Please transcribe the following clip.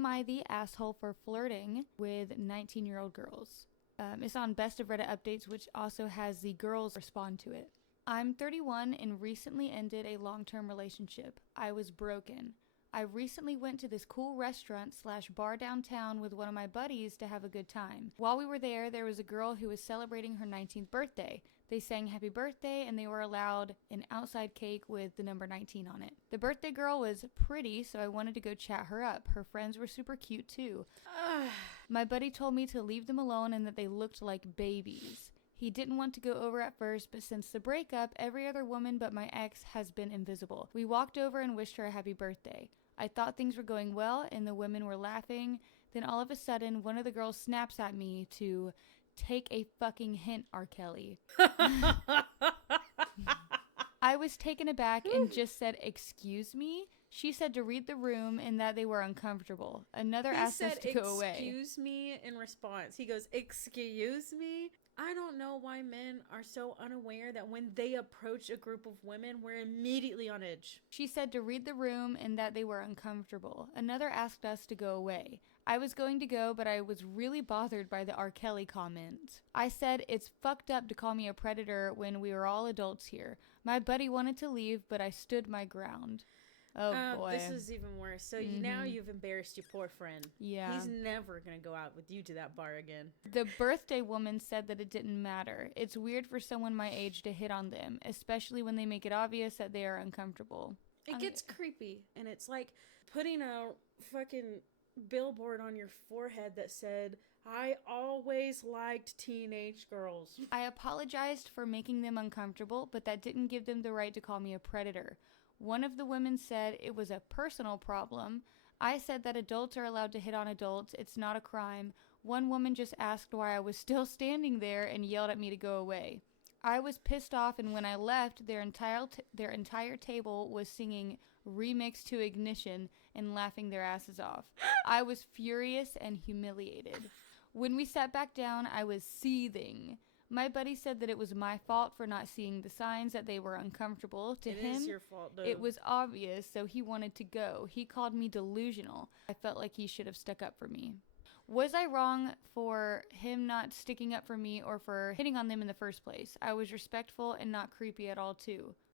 Am I the asshole for flirting with 19-year-old girls? It's on Best of Reddit Updates, which also has the girls respond to it. I'm 31 and recently ended a long-term relationship. I was broken. I recently went to this cool restaurant / bar downtown with one of my buddies to have a good time. While we were there was a girl who was celebrating her 19th birthday. They sang happy birthday and they were allowed an outside cake with the number 19 on it. The birthday girl was pretty, so I wanted to go chat her up. Her friends were super cute too. My buddy told me to leave them alone and that they looked like babies. He didn't want to go over at first, but since the breakup, every other woman but my ex has been invisible. We walked over and wished her a happy birthday. I thought things were going well and the women were laughing. Then all of a sudden, one of the girls snaps at me to take a fucking hint, R. Kelly. I was taken aback and just said, "Excuse me?" She said to read the room and that they were uncomfortable. Another asked us to go away. Excuse me in response. He goes, "Excuse me?" I don't know why men are so unaware that when they approach a group of women, we're immediately on edge. She said to read the room and that they were uncomfortable. Another asked us to go away. I was going to go, but I was really bothered by the R. Kelly comment. I said it's fucked up to call me a predator when we were all adults here. My buddy wanted to leave, but I stood my ground. Oh boy. This is even worse. So now you've embarrassed your poor friend. Yeah. He's never going to go out with you to that bar again. The birthday woman said that it didn't matter. It's weird for someone my age to hit on them, especially when they make it obvious that they are uncomfortable. It gets creepy. And it's like putting a fucking billboard on your forehead that said, "I always liked teenage girls." I apologized for making them uncomfortable, but that didn't give them the right to call me a predator. One of the women said it was a personal problem. I said that adults are allowed to hit on adults. It's not a crime. One woman just asked why I was still standing there and yelled at me to go away. I was pissed off, and when I left, their entire table was singing Remix to Ignition and laughing their asses off. I was furious and humiliated. When we sat back down, I was seething. My buddy said that it was my fault for not seeing the signs that they were uncomfortable. To him, it is your fault, though. It was obvious, so he wanted to go. He called me delusional. I felt like he should have stuck up for me. Was I wrong for him not sticking up for me or for hitting on them in the first place? I was respectful and not creepy at all, too.